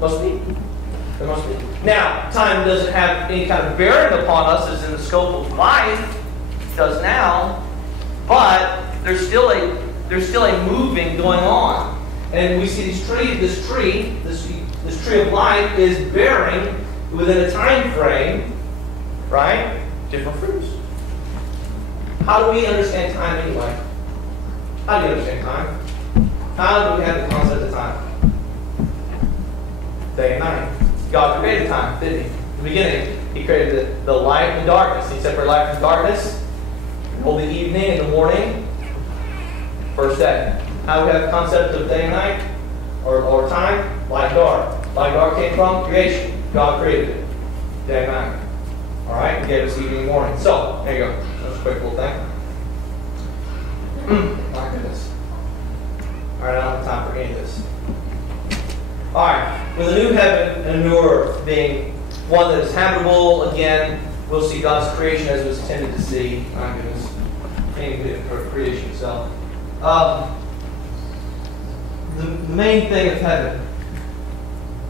Must be. There must be. Now, time doesn't have any kind of bearing upon us as in the scope of life. It does now. But there's still a moving going on. And we see this tree of life is bearing within a time frame, right? Different fruits. How do we understand time anyway? How do you understand time? How do we have the concept of time? Day and night. God created time, didn't He? In the beginning, He created the light and darkness. He separated light from darkness. Hold the evening and the morning. First day. How do we have the concept of day and night? Or time? Light and dark. Light and dark came from creation. God created it. Day and night. Alright? He gave us evening and morning. So, there you go. That's a quick little thing. My goodness. Alright, I don't have time for any of this. Alright, with a new heaven and a new earth being one that is habitable, again, we'll see God's creation as it was intended to see. My goodness. Can't even get into creation itself. The main thing of heaven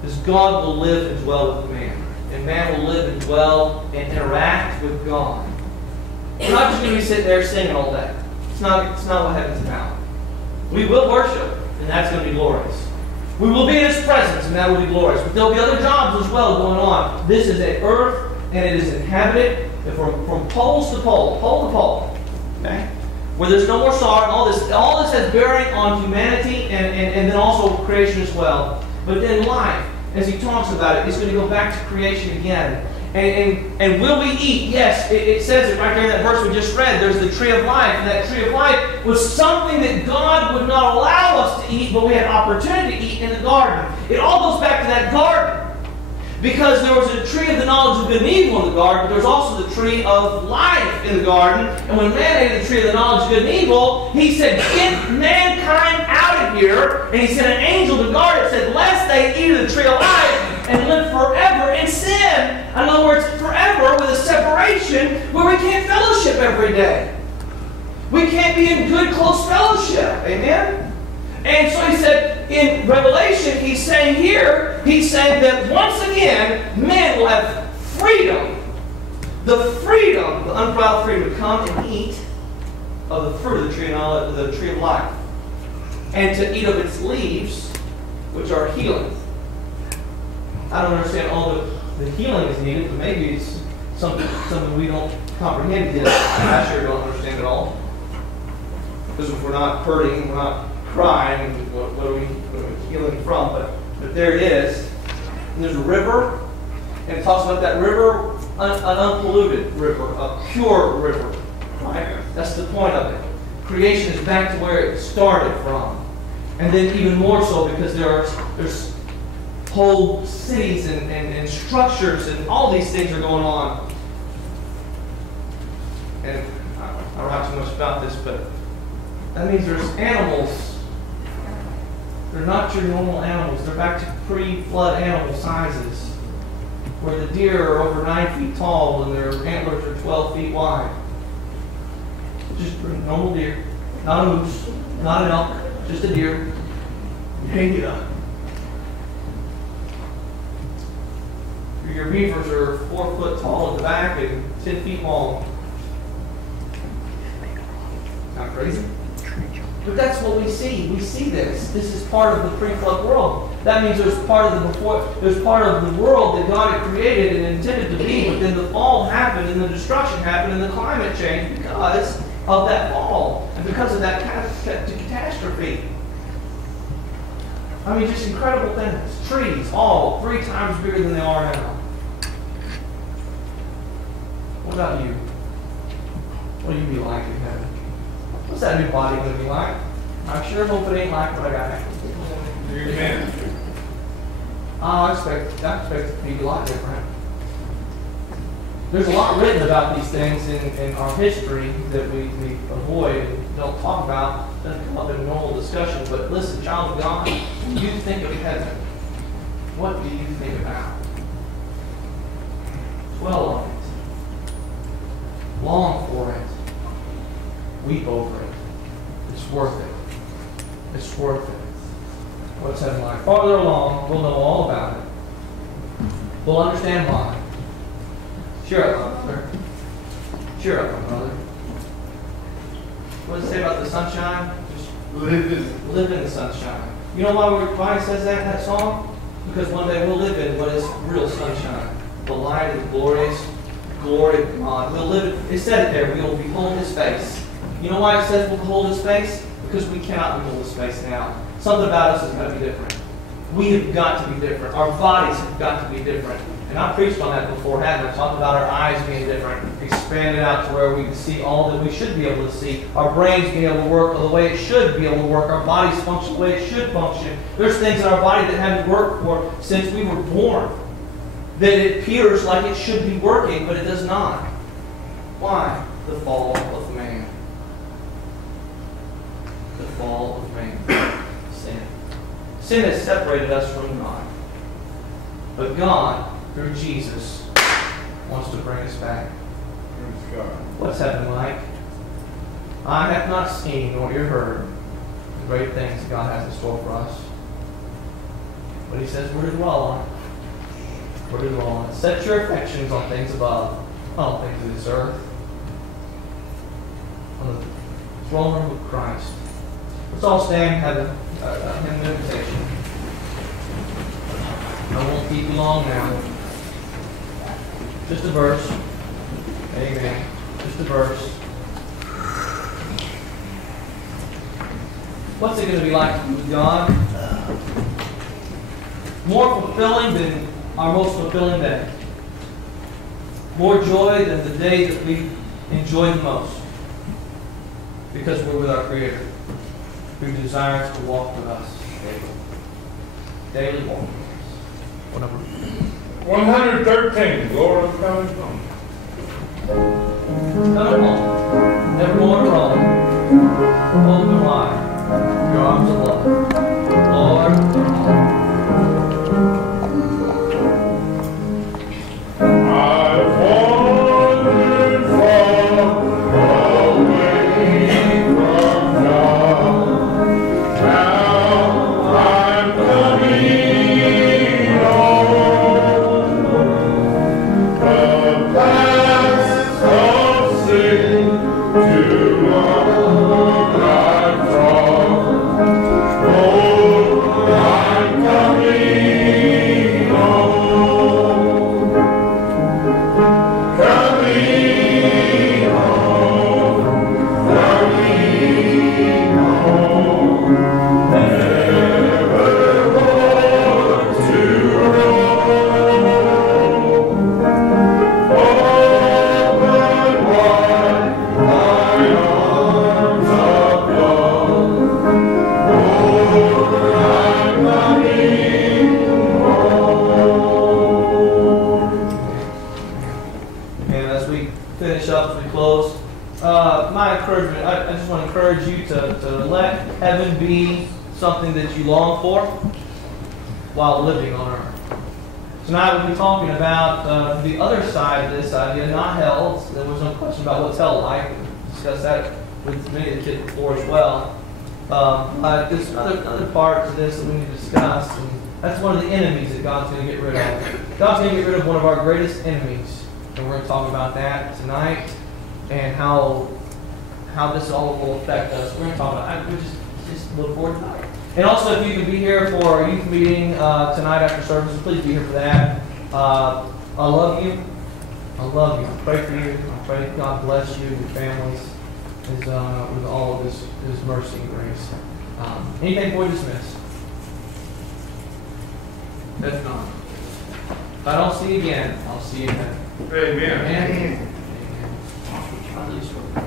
is God will live and dwell with man. And man will live and dwell and interact with God. We're not just going to be sitting there singing all day. It's not what heaven's about. We will worship, and that's going to be glorious. We will be in His presence, and that will be glorious. But there'll be other jobs as well going on. This is an earth, and it is inhabited from poles to pole, pole to pole. Okay? Where there's no more sorrow, and all this has bearing on humanity and then also creation as well. But then life, as he talks about it, is going to go back to creation again. And will we eat? Yes, it says it right there in that verse we just read. There's the tree of life. And that tree of life was something that God would not allow us to eat, but we had opportunity to eat in the garden. It all goes back to that garden. Because there was a tree of the knowledge of good and evil in the garden, but there was also the tree of life in the garden. And when man ate the tree of the knowledge of good and evil, He said, get mankind out of here. And He sent an angel to guard it, said, lest they eat of the tree of life and live forever in sin. In other words, forever with a separation where we can't fellowship every day. We can't be in good, close fellowship. Amen? And so He said, in Revelation, He's saying that once again, men will have freedom. The freedom, the unbridled freedom to come and eat of the fruit of the tree of knowledge, the tree of life. And to eat of its leaves, which are healing. I don't understand all the healing is needed, but maybe it's something we don't comprehend yet. I sure don't understand it all. Because if we're not hurting, we're not crying, what are we healing from? But there it is. And there's a river, and it talks about that river, an unpolluted river, a pure river. Right? That's the point of it. Creation is back to where it started from. And then even more so because there's whole cities and structures and all these things are going on. And I don't have too much about this, but that means there's animals. They're not your normal animals. They're back to pre-flood animal sizes. Where the deer are over 9 feet tall and their antlers are 12 feet wide. Just a normal deer. Not a moose. Not an elk. Just a deer. You hang it up. Your beavers are 4 foot tall at the back and 10 feet long. Not crazy? But that's what we see. We see this. This is part of the pre-flood world. That means there's part of the world that God had created and intended to be, but then the fall happened and the destruction happened and the climate changed because of that fall and because of that catastrophe. I mean, just incredible things. Trees, all 3 times bigger than they are now. What about you? What will you be like in heaven? What's that new body going to be like? I sure hope it ain't like what I got. Amen. I expect it to be a lot different. There's a lot written about these things in our history that we avoid and don't talk about. It doesn't come up in normal discussion. But listen, child of God, when you think of heaven, what do you think about? Dwell on it. Long for it. Weep over it. It's worth it. It's worth it. What's heaven like? Farther along, we'll know all about it. We'll understand why. Cheer up, my brother. Cheer up, my brother. What does it say about the sunshine? Just live in the sunshine. You know why it says that in that song? Because one day we'll live in what is real sunshine. The light of the glorious glory of God. We'll live. It said it there. We will behold His face. You know why it says we'll behold His face? Because we cannot behold His face now. Something about us has got to be different. We have got to be different. Our bodies have got to be different. And I preached on that before, hadn't I? I talked about our eyes being different, expanded out to where we can see all that we should be able to see. Our brains being able to work the way it should be able to work. Our bodies function the way it should function. There's things in our body that haven't worked for since we were born. That it appears like it should be working, but it does not. Why? The fall of man. The fall of man. Sin. Sin has separated us from God. But God, through Jesus, wants to bring us back. What's heaven like? Eye hath not seen nor ear heard the great things God has in store for us. But He says we're to dwell on it. We're to dwell on it. Set your affections on things above, not on things of this earth. On the throne room of Christ. Let's all stand and have a hymn of invitation. I won't keep you long now. Just a verse. Amen. Just a verse. What's it going to be like with God? More fulfilling than our most fulfilling day. More joy than the day that we enjoy the most. Because we're with our Creator, who desires to walk with us daily. Daily walk. What number? 113. Lord, I'm coming home. Coming home. Never more to roam. Open wide. Your arms of love. Lord, come home. I've wandered far away from God. Now I'm coming home. The past of sin to long I've trod. Oh, I'm coming home. Coming home, coming home, never more to roam. Open wide my arms of love. Lord, I'm coming home. And as we finish up, as we close, my encouragement, I just want to encourage you to let heaven be something that you long for while living on earth. Tonight we'll be talking about the other side of this idea, not hell. There was no question about what's hell like. We discussed that with many of the kids before as well. But there's another part to this that we need to discuss, and that's one of the enemies that God's going to get rid of. God's going to get rid of one of our greatest enemies, and we're going to talk about that tonight, and how this all will affect us. We're going to talk about it. We just look forward to that. And also, if you can be here for our youth meeting tonight after service, please be here for that. I love you. I love you. I pray for you. I pray that God bless you and your families with all of His mercy and grace. Anything before we dismiss? If not, if I don't see you again, I'll see you then. Amen. Amen. Amen.